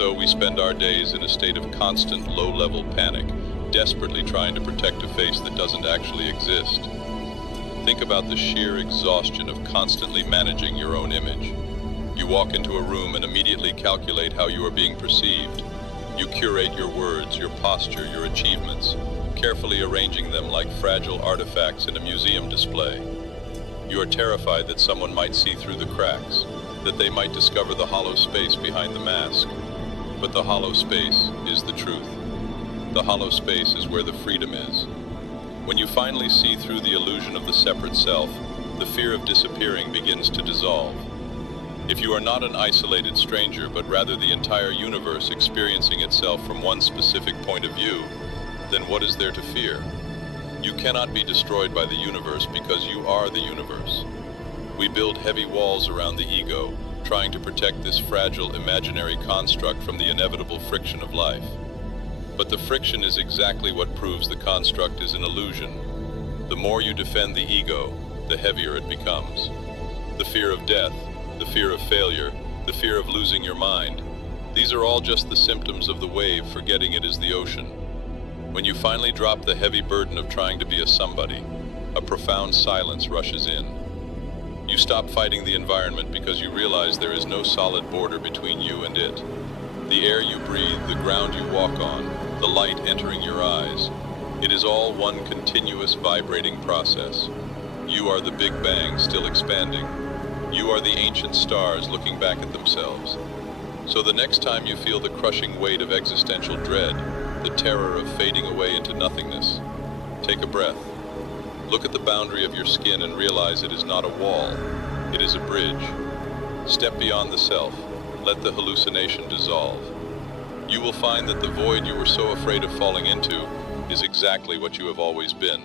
so we spend our days in a state of constant low-level panic, desperately trying to protect a face that doesn't actually exist. Think about the sheer exhaustion of constantly managing your own image. You walk into a room and immediately calculate how you are being perceived. You curate your words, your posture, your achievements, carefully arranging them like fragile artifacts in a museum display. You are terrified that someone might see through the cracks, that they might discover the hollow space behind the mask. But the hollow space is the truth. The hollow space is where the freedom is. When you finally see through the illusion of the separate self, the fear of disappearing begins to dissolve. If you are not an isolated stranger, but rather the entire universe experiencing itself from one specific point of view, then what is there to fear? You cannot be destroyed by the universe because you are the universe. We build heavy walls around the ego, trying to protect this fragile imaginary construct from the inevitable friction of life. But the friction is exactly what proves the construct is an illusion. The more you defend the ego, the heavier it becomes. The fear of death, the fear of failure, the fear of losing your mind, these are all just the symptoms of the wave forgetting it is the ocean. When you finally drop the heavy burden of trying to be a somebody, a profound silence rushes in. You stop fighting the environment because you realize there is no solid border between you and it. The air you breathe, the ground you walk on, the light entering your eyes, it is all one continuous vibrating process. You are the Big Bang still expanding. You are the ancient stars looking back at themselves. So the next time you feel the crushing weight of existential dread, the terror of fading away into nothingness, take a breath. Look at the boundary of your skin and realize it is not a wall, it is a bridge. Step beyond the self, let the hallucination dissolve. You will find that the void you were so afraid of falling into is exactly what you have always been.